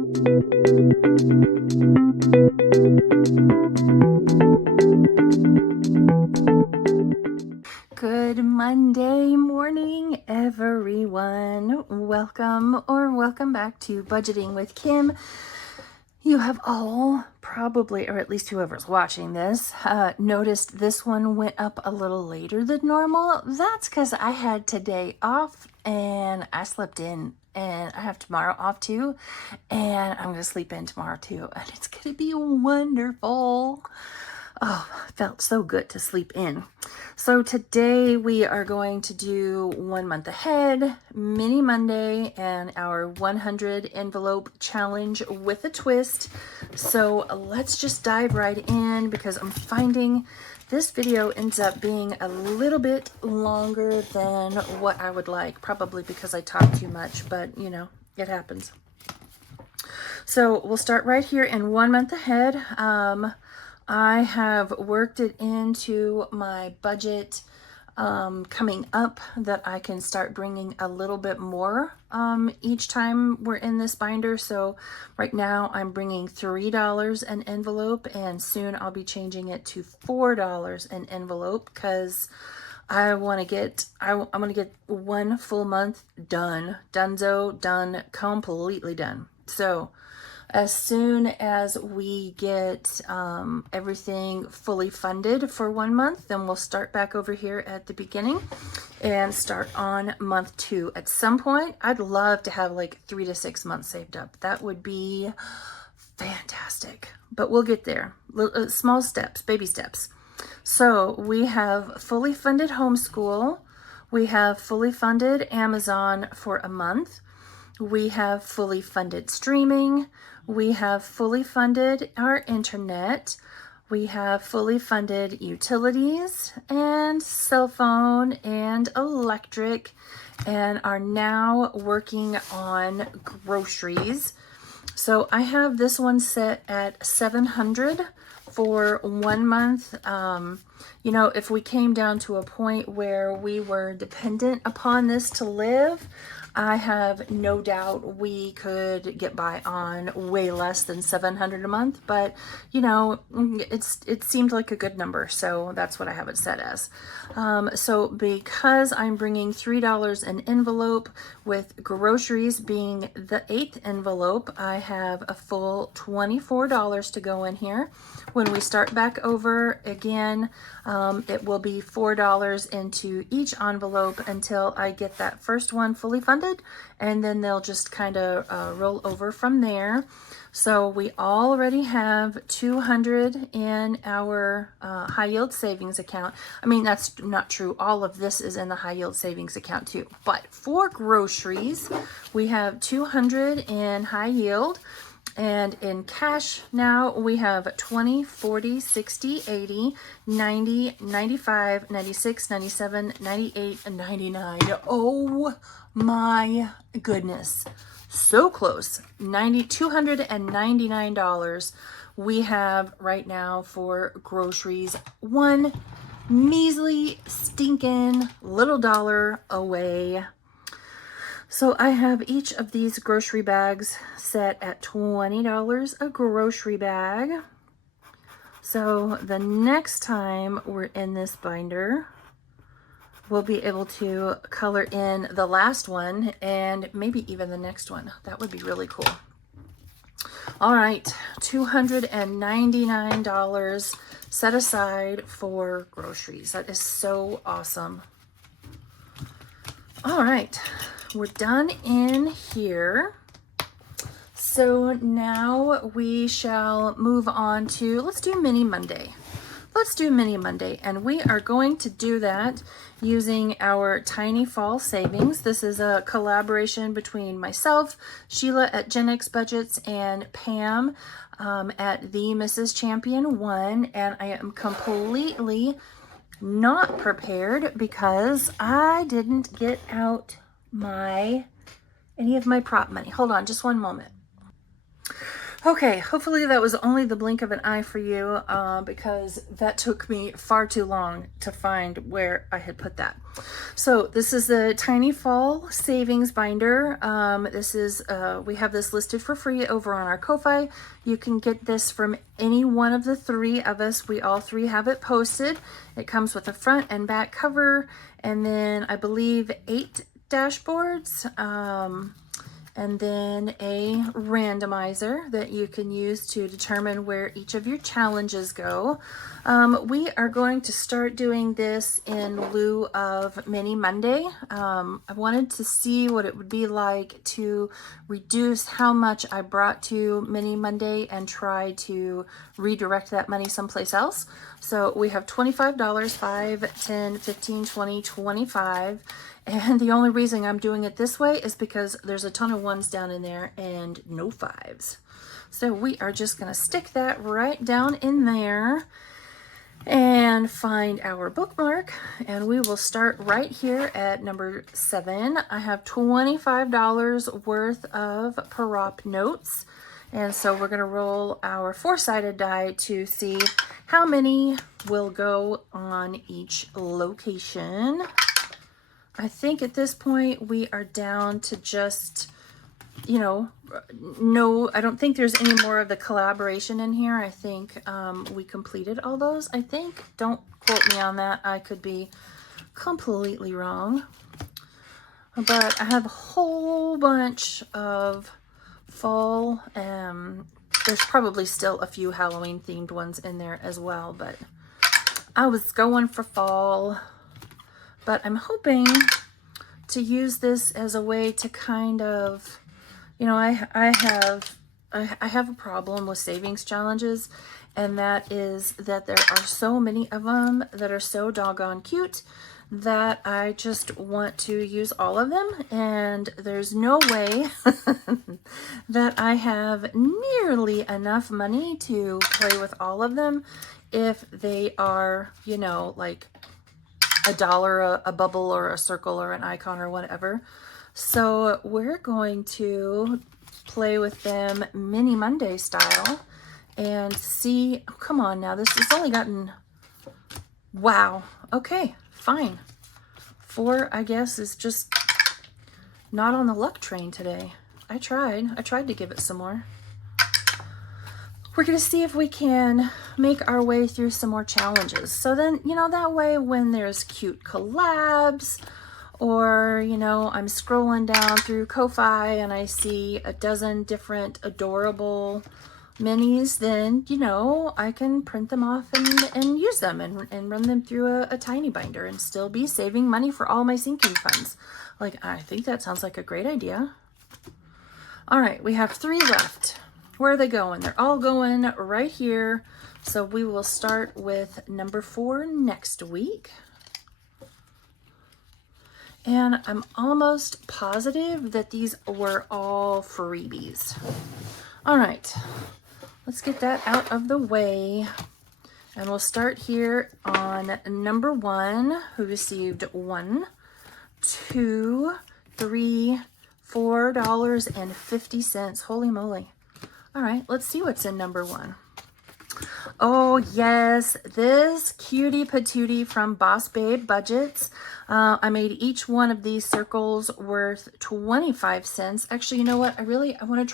Good Monday morning, everyone. Welcome back to Budgeting with Kim. You have all probably, or at least whoever's watching this, noticed this one went up a little later than normal. That's because I had today off and I slept in, and I have tomorrow off too, and I'm going to sleep in tomorrow too, and it's going to be wonderful. Oh, felt so good to sleep in. So today we are going to do 1 month ahead, mini Monday, and our 100 envelope challenge with a twist. So let's just dive right in, because I'm finding this video ends up being a little bit longer than what I would like, probably because I talk too much, but you know, it happens. So we'll start right here in 1 month ahead. I have worked it into my budget coming up that I can start bringing a little bit more each time we're in this binder. So right now I'm bringing $3 an envelope, and soon I'll be changing it to $4 an envelope, because I want to get, I'm going to get 1 full month done, done, completely done. So as soon as we get everything fully funded for 1 month, then we'll start back over here at the beginning and start on month 2. At some point, I'd love to have like 3 to 6 months saved up. That would be fantastic, but we'll get there. Small steps, baby steps. So we have fully funded homeschool. We have fully funded Amazon for a month. We have fully funded streaming. We have fully funded our internet. We have fully funded utilities and cell phone and electric, and are now working on groceries. So I have this one set at $700 for 1 month. You know, if we came down to a point where we were dependent upon this to live, I have no doubt we could get by on way less than $700 a month, but you know, it seemed like a good number, so that's what I have it set as. So because I'm bringing $3 an envelope, with groceries being the 8th envelope, I have a full $24 to go in here. When we start back over again, it will be $4 into each envelope until I get that first one fully funded, and then they'll just kind of roll over from there. So we already have $200 in our high yield savings account. I mean, that's not true. All of this is in the high yield savings account too. But for groceries, we have $200 in high yield. And in cash now, we have 20, 40, 60, 80, 90, 95, 96, 97, 98, and 99. Oh my goodness. So close. $299 we have right now for groceries. One measly, stinking little dollar away. So I have each of these grocery bags set at $20 a grocery bag. So the next time we're in this binder, we'll be able to color in the last one and maybe even the next one. That would be really cool. All right, $299 set aside for groceries. That is so awesome. All right, we're done in here. So now we shall move on to, let's do Mini Monday. Let's do Mini Monday, and we are going to do that using our Tiny Fall Savings. This is a collaboration between myself, Sheila at Gen X Budgets, and Pam at the Mrs. Champion 1, and I am completely not prepared because I didn't get out any of my prop money. Hold on just one moment. Okay, hopefully that was only the blink of an eye for you, because that took me far too long to find where I had put that. So this is the Tiny Fall Savings Binder. We have this listed for free over on our Ko-Fi. You can get this from any one of the three of us. We all three have it posted. It comes with a front and back cover, and then I believe 8 dashboards. And then a randomizer that you can use to determine where each of your challenges go. We are going to start doing this in lieu of Mini Monday. I wanted to see what it would be like to reduce how much I brought to Mini Monday and try to redirect that money someplace else. So we have $25, $5, $10, $15, $20, $25. And the only reason I'm doing it this way is because there's a ton of ones down in there and no 5s. So we are just going to stick that right down in there and find our bookmark. And we will start right here at number 7. I have $25 worth of prop notes. And so we're going to roll our 4-sided die to see how many will go on each location. I think at this point we are down to just, no, I don't think there's any more of the collaboration in here. I think we completed all those, I think. Don't quote me on that. I could be completely wrong. But I have a whole bunch of fall. There's probably still a few Halloween themed ones in there as well, but I was going for fall. But I'm hoping to use this as a way to kind of, I have a problem with savings challenges, and that is that there are so many of them that are so doggone cute that I just want to use all of them, and there's no way that I have nearly enough money to play with all of them if they are, like $1 a bubble or a circle or an icon or whatever. So we're going to play with them Mini Monday style and see. Oh, come on now, this has only gotten, wow, okay, fine. 4, I guess, is just not on the luck train today. I tried to give it some more. We're going to see if we can make our way through some more challenges. So then, that way when there's cute collabs, or, I'm scrolling down through Ko-Fi and I see a dozen different adorable minis, then, I can print them off and use them and run them through a tiny binder and still be saving money for all my sinking funds. Like, I think that sounds like a great idea. All right, we have 3 left. Where are they going? They're all going right here. So we will start with number 4 next week. And I'm almost positive that these were all freebies. All right, let's get that out of the way. And we'll start here on number 1, who received 1, 2, 3, $4.50. Holy moly. All right, let's see what's in number 1. Oh, yes, this cutie patootie from Boss Babe Budgets. I made each one of these circles worth 25 cents. Actually, you know what? I really want to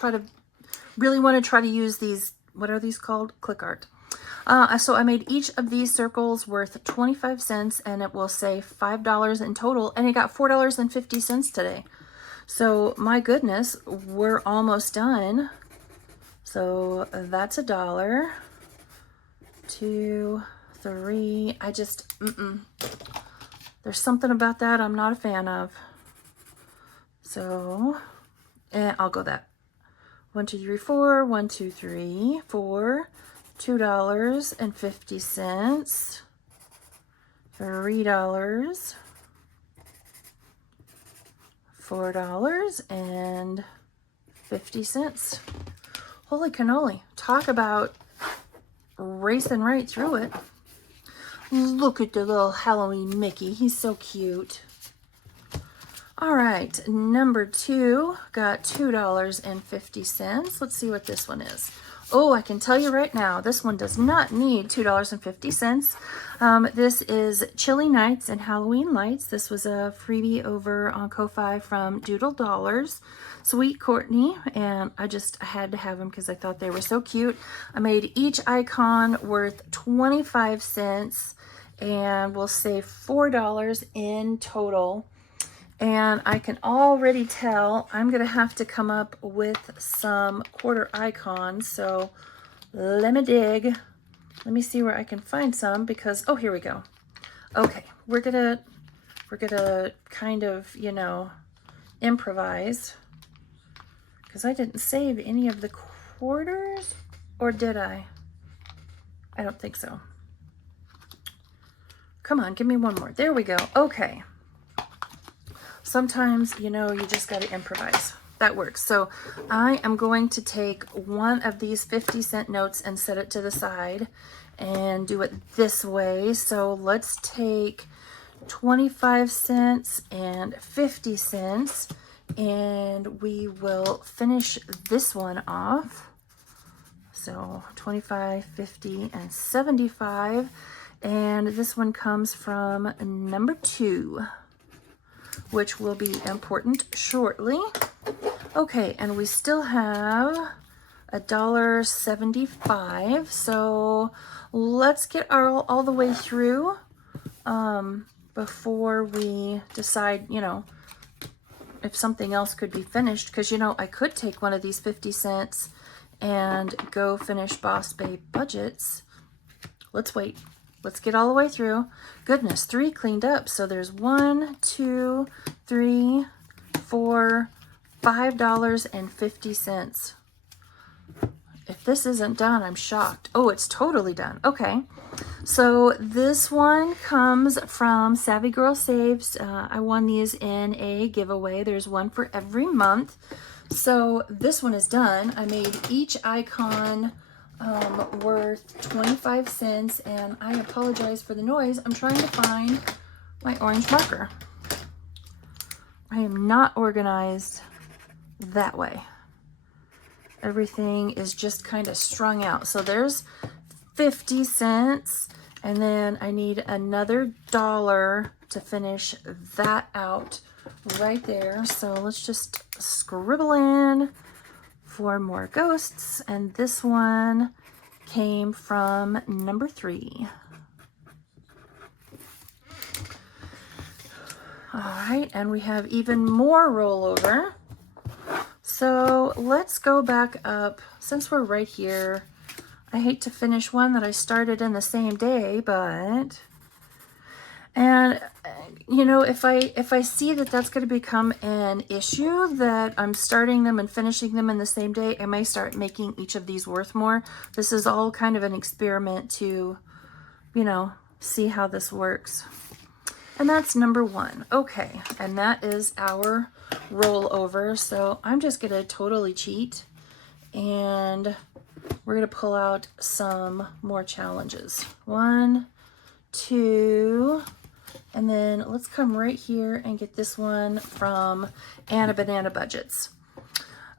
try to use these. What are these called? Click art. So I made each of these circles worth 25 cents, and it will say $5 in total, and it got $4.50 today. So my goodness, we're almost done. So that's $1, 2, 3. I just, there's something about that I'm not a fan of. So, and I'll go that. 1, 2, 3, 4. 1, 2, 3, 4. $2.50. $3. $4.50. Holy cannoli. Talk about racing right through it. Look at the little Halloween Mickey. He's so cute. All right, number 2 got $2.50. Let's see what this one is. Oh, I can tell you right now, this one does not need $2.50. This is Chilly Nights and Halloween Lights. This was a freebie over on Ko-Fi from Doodle Dollars. Sweet Courtney, and I had to have them because I thought they were so cute. I made each icon worth 25 cents, and we'll save $4 in total. And I can already tell I'm gonna have to come up with some quarter icons. So let me dig. Let me see where I can find some because, oh, here we go. Okay, we're gonna kind of, you know, improvise because I didn't save any of the quarters, or did I? I don't think so. Come on, give me one more. There we go. Okay. Sometimes, you know, you just got to improvise. That works. So I am going to take one of these 50-cent notes and set it to the side and do it this way. So let's take 25 cents and 50 cents, and we will finish this one off. So 25, 50, and 75. And this one comes from number 2, which will be important shortly. Okay, and we still have $1.75. So let's get all the way through before we decide, you know, if something else could be finished. Because, you know, I could take one of these 50 cents and go finish Boss Babe Budgets. Let's wait. Let's get all the way through. Goodness, 3 cleaned up. So there's 1, 2, 3, 4, $5.50. If this isn't done, I'm shocked. Oh, it's totally done. Okay. So this one comes from Savvy Girl Saves. I won these in a giveaway. There's one for every month. So this one is done. I made each icon worth 25 cents, and I apologize for the noise. I'm trying to find my orange marker. I am not organized that way. Everything is just kind of strung out. So there's 50 cents, and then I need another $1 to finish that out right there. So let's just scribble in 4 more ghosts, and this one came from number 3. All right, and we have even more rollover. So let's go back up. Since we're right here, I hate to finish one that I started in the same day, but, and you know, if I see that that's going to become an issue, that I'm starting them and finishing them in the same day, I may start making each of these worth more. This is all kind of an experiment to, you know, see how this works. And that's number 1. Okay, and that is our rollover. So I'm just going to totally cheat, and we're going to pull out some more challenges. 1, 2, and then let's come right here and get this one from Anna Banana Budgets.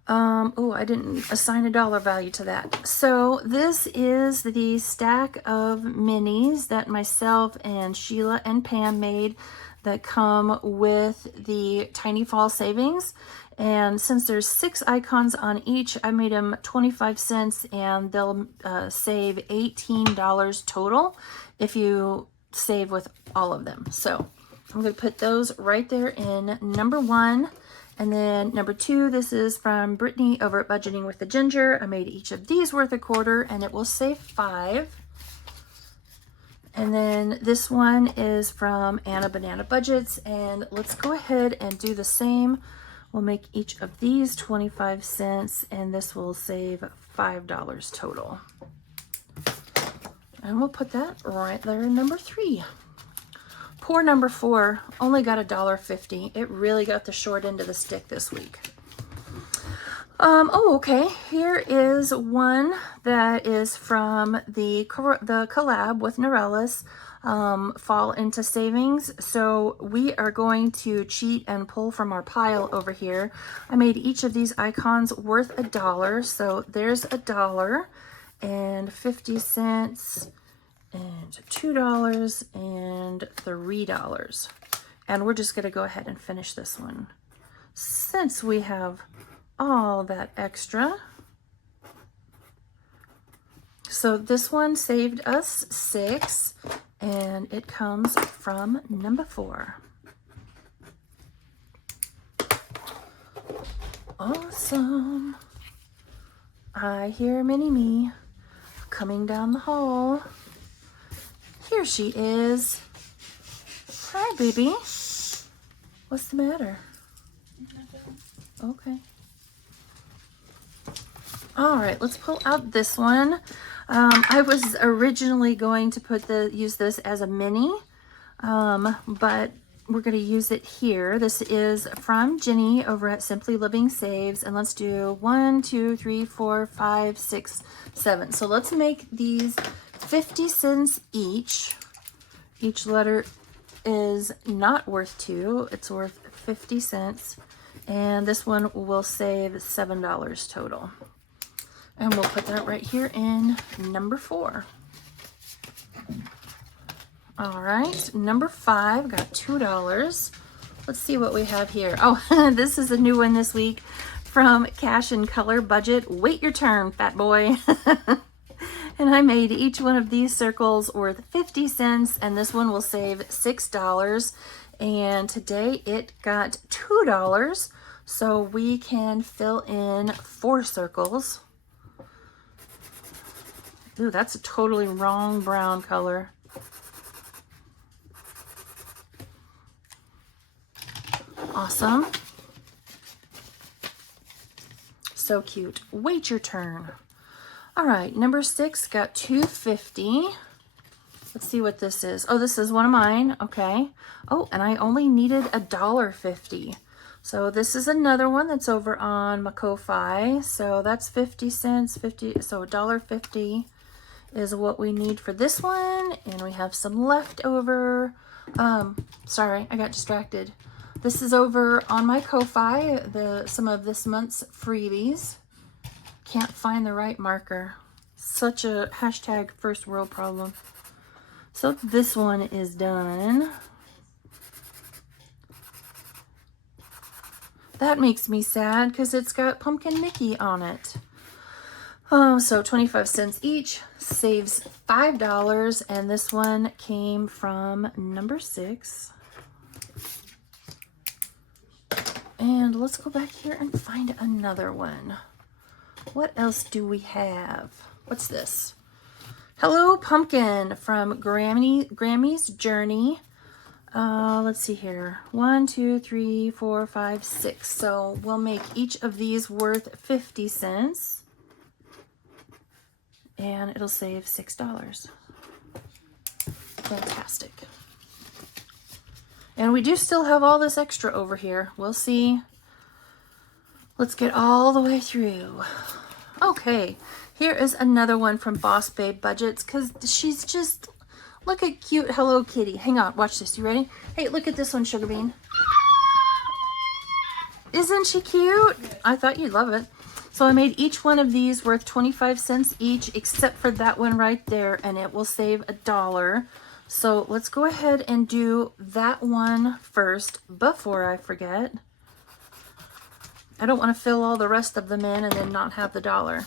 Oh, I didn't assign a dollar value to that. So this is the stack of minis that myself and Sheila and Pam made that come with the Tiny Fall Savings. And since there's 6 icons on each, I made them 25 cents, and they'll save $18 total if you save with all of them. So I'm going to put those right there in number 1. And then number 2, this is from Brittany over at Budgeting with the Ginger. I made each of these worth a quarter, and it will save 5. And then this one is from Anna Banana Budgets, and let's go ahead and do the same. We'll make each of these 25 cents, and this will save $5 total. And we'll put that right there in number 3. Poor number 4 only got $1.50. It really got the short end of the stick this week. Oh, okay. Here is one that is from the collab with Norellis. fall into savings. So we are going to cheat and pull from our pile over here. I made each of these icons worth $1. So there's $1.50 and $2 and $3. And we're just going to go ahead and finish this one. Since we have all that extra. So this one saved us 6, and it comes from number 4. Awesome. I hear Mini-Me coming down the hall. Here she is. Hi, baby. What's the matter? Okay. All right, let's pull out this one. I was originally going to use this as a mini, but we're going to use it here. This is from Jenny over at Simply Living Saves, and let's do 1, 2, 3, 4, 5, 6, 7. So let's make these 50 cents each. Each letter is not worth 2, it's worth 50 cents, and this one will save $7 total. And we'll put that right here in number 4. All right, number 5 got $2. Let's see what we have here. Oh, this is a new one this week from Cash and Color Budget. Wait your turn, fat boy. And I made each one of these circles worth 50 cents, and this one will save $6. And today it got $2, so we can fill in 4 circles. Ooh, that's a totally wrong brown color. Awesome. So cute. Wait your turn. All right, number 6 got $2.50. Let's see what this is. Oh, this is one of mine. Okay. Oh, and I only needed $1.50. So this is another one that's over on my Ko-Fi. So that's 50 cents, so $1.50 is what we need for this one. And we have some leftover. Sorry, I got distracted. This is over on my Ko-Fi, some of this month's freebies. Can't find the right marker. Such a hashtag first world problem. So this one is done. That makes me sad because it's got Pumpkin Mickey on it. So 25 cents each, saves $5, and this one came from number 6. And let's go back here and find another one. What else do we have? What's this? Hello Pumpkin from Grammy's Journey. Let's see here. 1, 2, 3, 4, 5, 6. So we'll make each of these worth 50 cents. And it'll save $6. Fantastic. And we do still have all this extra over here. We'll see. Let's get all the way through. Okay, here is another one from Boss Babe Budgets, because she's just, look at cute Hello Kitty. Hang on, watch this. You ready? Hey, look at this one, Sugar Bean. Isn't she cute? I thought you'd love it. So I made each one of these worth 25 cents each, except for that one right there, and it will save $1. So let's go ahead and do that one first before I forget. I don't want to fill all the rest of them in and then not have the $1.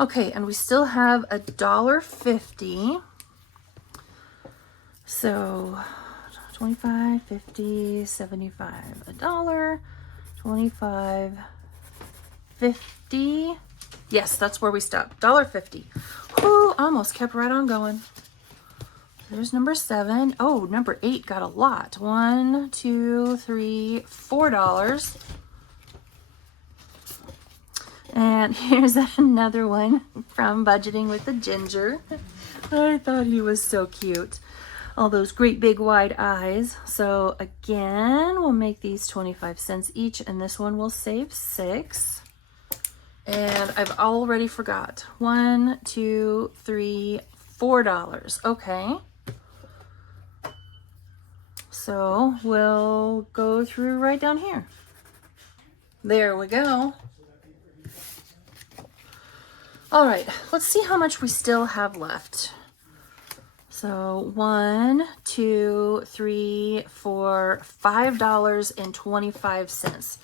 Okay, and we still have $1.50. So 25, 50, 75, $1, 25, 50. Yes, that's where we stopped. $1.50. Whoo, almost kept right on going. There's number 7. Oh, number 8 got a lot. 1, 2, 3, $4. And here's another one from Budgeting with the Ginger. I thought he was so cute. All those great big wide eyes. So again, we'll make these 25 cents each, and this one will save $6. And I've already forgot. 1, 2, 3, $4. Okay. So we'll go through right down here. There we go. All right, let's see how much we still have left. So 1, 2, 3, 4, $5.25.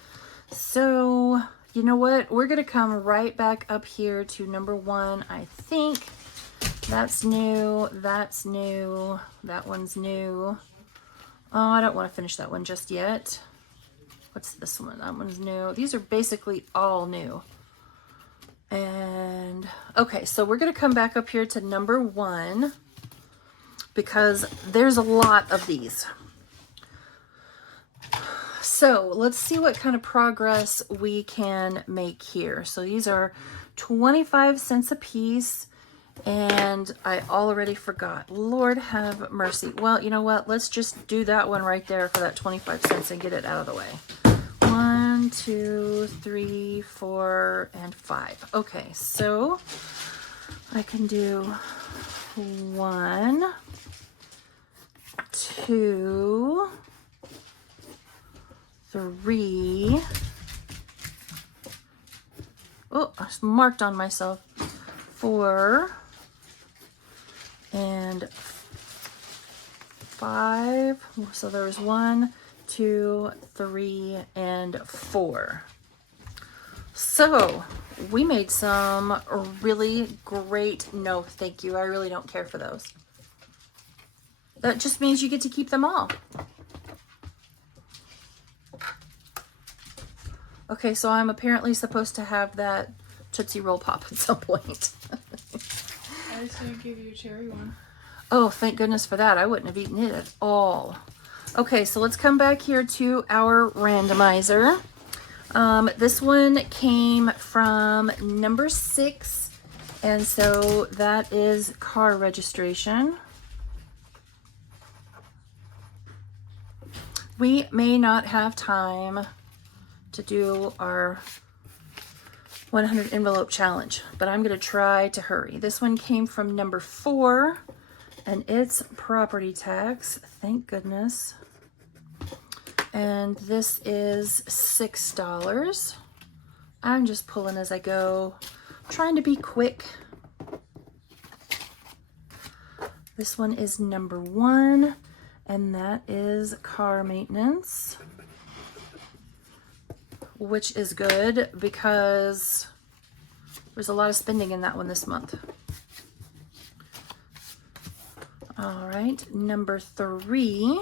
So you know what? We're gonna come right back up here to number 1. I think that's new. That's new. That one's new. Oh, I don't want to finish that one just yet. What's this one? That one's new. These are basically all new. And okay, so we're gonna come back up here to number 1 because there's a lot of these. So let's see what kind of progress we can make here. So these are 25 cents a piece, and I already forgot. Lord have mercy. Well, you know what? Let's just do that one right there for that 25 cents and get it out of the way. 1, 2, 3, 4, and 5. Okay, so I can do 1, 2, 3. Oh, I marked on myself. 4 and 5. So there was 1, 2, 3, and 4. So we made some really great. No, thank you. I really don't care for those. That just means you get to keep them all. Okay, so I'm apparently supposed to have that Tootsie Roll Pop at some point. I was going to give you a cherry one. Oh, thank goodness for that. I wouldn't have eaten it at all. Okay, so let's come back here to our randomizer. This one came from number 6, and so that is car registration. We may not have time to do our 100 envelope challenge, but I'm going to try to hurry. This one came from number 4, and it's property tax. Thank goodness. And this is $6. I'm just pulling as I go, trying to be quick. This one is number 1, and that is car maintenance, which is good because there's a lot of spending in that one this month. All right, number 3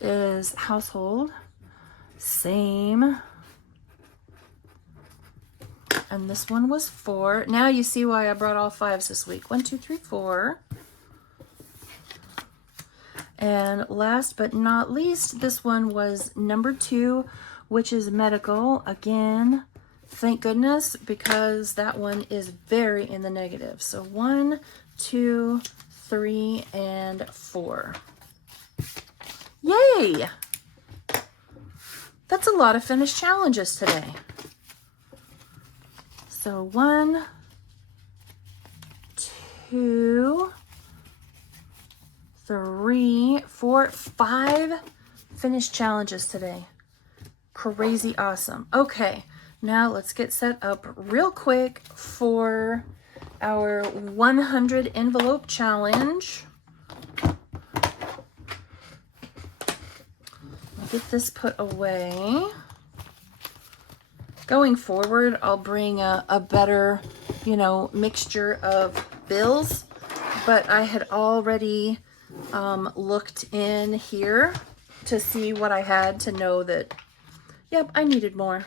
is household. Same. And this one was 4. Now you see why I brought all 5s this week. 1, 2, 3, 4. And last but not least, this one was number 2, which is medical. Again, thank goodness, because that one is very in the negative. So 1, 2, 3, and 4. Yay! That's a lot of finished challenges today. So 1, 2, 3, 4, 5 finished challenges today. Crazy awesome. Okay, now let's get set up real quick for our 100 envelope challenge. Get this put away. Going forward, I'll bring a better, mixture of bills, but I had already looked in here to see what I had to know that, yep, I needed more.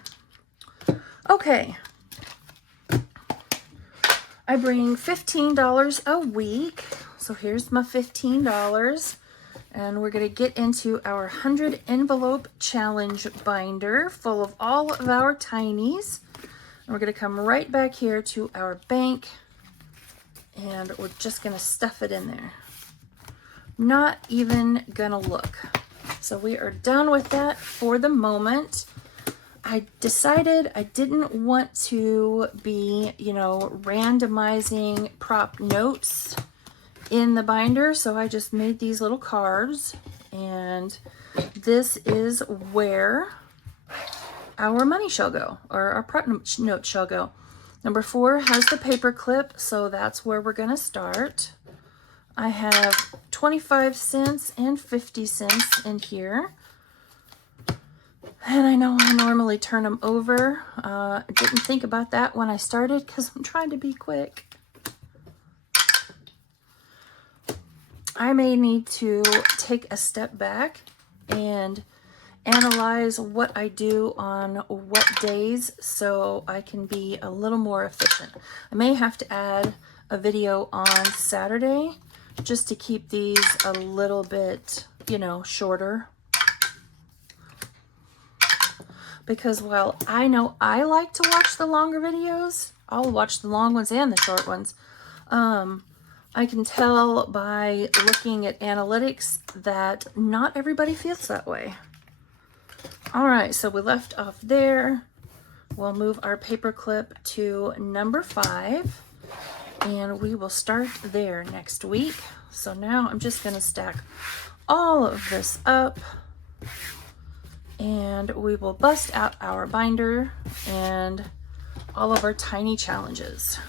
Okay. I bring $15 a week. So here's my $15. And we're going to get into our 100 envelope challenge binder full of all of our tinies. And we're going to come right back here to our bank. And we're just going to stuff it in there. Not even going to look. So we are done with that for the moment. I decided I didn't want to be, randomizing prop notes in the binder, so I just made these little cards, and this is where our money shall go, or our product note shall go. Number 4 has the paper clip, so that's where we're gonna start. I have 25 cents and 50 cents in here. And I know I normally turn them over. I didn't think about that when I started because I'm trying to be quick. I may need to take a step back and analyze what I do on what days so I can be a little more efficient. I may have to add a video on Saturday just to keep these a little bit, you know, shorter. Because while I know I like to watch the longer videos, I'll watch the long ones and the short ones. I can tell by looking at analytics that not everybody feels that way. All right, so we left off there. We'll move our paper clip to number 5, and we will start there next week. So now I'm just gonna stack all of this up, and we will bust out our binder and all of our tiny challenges.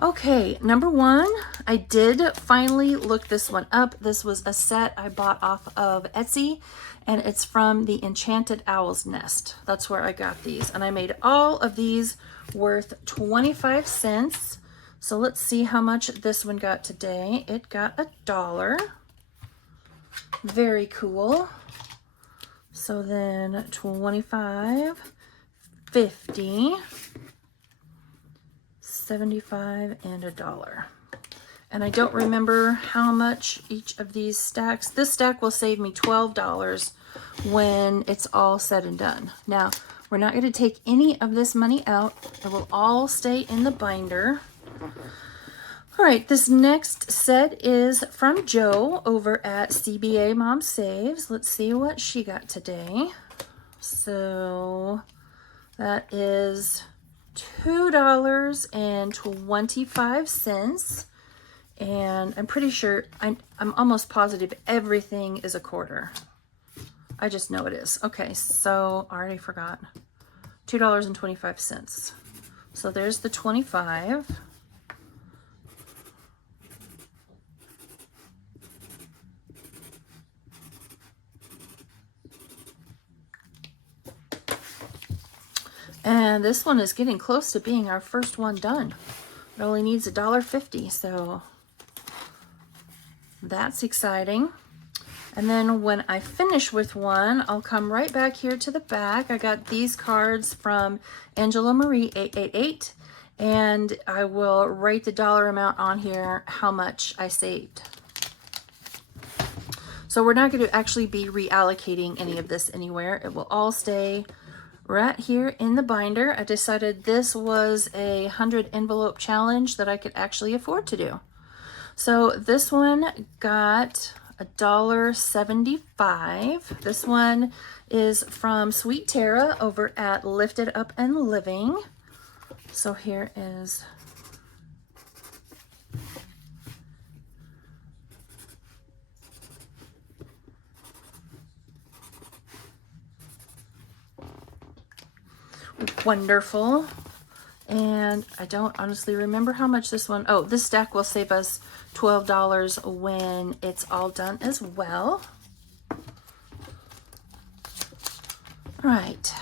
Okay, number 1, I did finally look this one up. This was a set I bought off of Etsy, and it's from the Enchanted Owl's Nest. That's where I got these, and I made all of these worth 25 cents. So let's see how much this one got today. It got $1. Very cool. So then 25, 50, 75, and $1. And I don't remember how much each of these stacks. This stack will save me $12 when it's all said and done. Now, we're not going to take any of this money out. It will all stay in the binder. All right, this next set is from Jo over at CBA Mom Saves. Let's see what she got today. So that is $2.25. And I'm pretty sure, I'm almost positive everything is a quarter. I just know it is. Okay, so I already forgot. $2.25. So there's the 25. And this one is getting close to being our first one done. It only needs $1.50, so that's exciting. And then when I finish with one, I'll come right back here to the back. I got these cards from Angela Marie 888, and I will write the dollar amount on here, how much I saved. So we're not going to actually be reallocating any of this anywhere. It will all stay right here in the binder. I decided this was a 100 envelope challenge that I could actually afford to do. So this one got $1.75. This one is from Sweet Tara over at Lifted Up and Living. So here is wonderful. And I don't honestly remember how much this one, oh, this stack will save us $12 when it's all done as well. All right,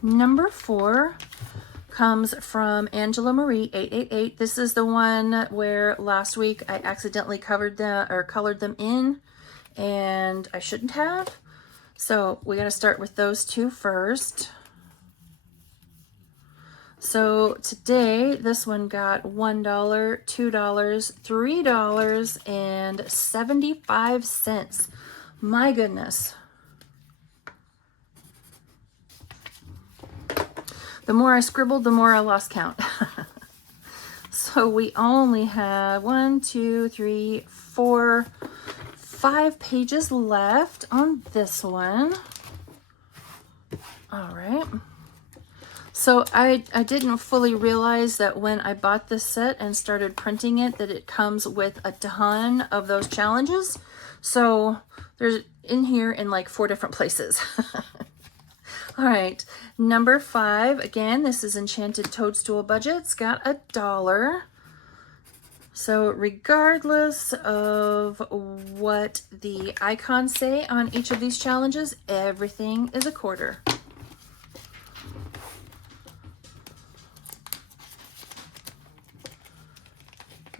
number 4 comes from Angela Marie 888. This is the one where last week I accidentally colored them in, and I shouldn't have. So we got to start with those two first. So today, this one got $1, $2, $3.75. My goodness. The more I scribbled, the more I lost count. So we only have 1, 2, 3, 4, 5 pages left on this one. All right. So I didn't fully realize that when I bought this set and started printing it, that it comes with a ton of those challenges. So there's in here in like 4 different places. All right, number 5, again, this is Enchanted Toadstool Budget's got $1. So regardless of what the icons say on each of these challenges, everything is a quarter.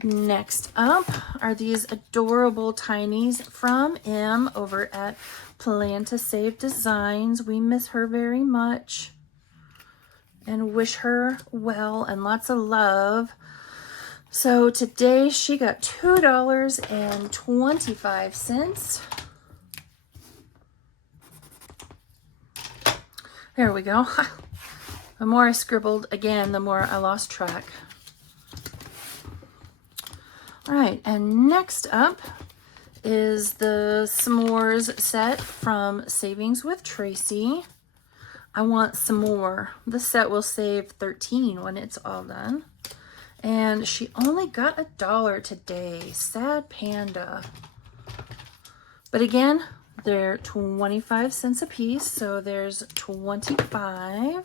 Next up are these adorable tinies from M over at Plan2Save Designs. We miss her very much and wish her well and lots of love. So today she got $2.25. There we go. The more I scribbled, again, the more I lost track. All right, and next up is the s'mores set from Savings with Tracy. I want some more. The set will save $13 when it's all done. And she only got $1 today. Sad panda. But again, they're 25 cents a piece, so there's 25.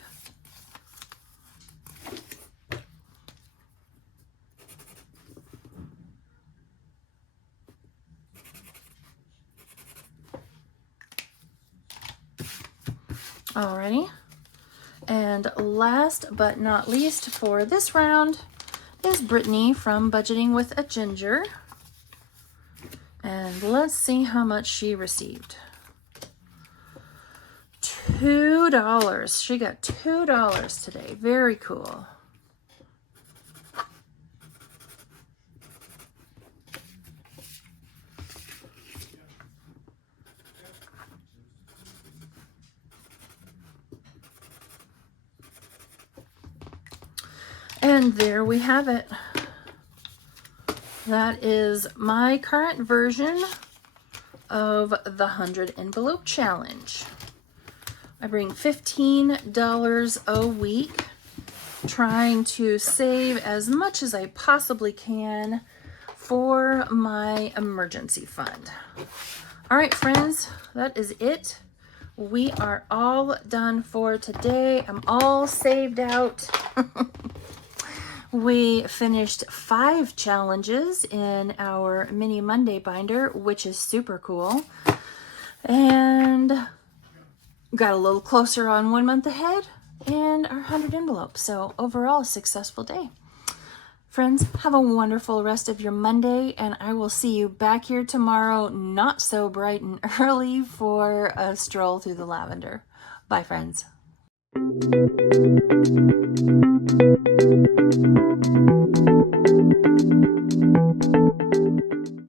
Alrighty. And last but not least for this round is Brittany from Budgeting with a Ginger. And let's see how much she received. $2. She got $2 today. Very cool. And there we have it. That is my current version of the 100 envelope challenge. I bring $15 a week, trying to save as much as I possibly can for my emergency fund. All right, friends, that is it. We are all done for today. I'm all saved out. We finished 5 challenges in our mini Monday binder, which is super cool. And got a little closer on 1 month ahead and our 100 envelopes. So overall, a successful day. Friends, have a wonderful rest of your Monday, and I will see you back here tomorrow, not so bright and early, for a stroll through the lavender. Bye, friends.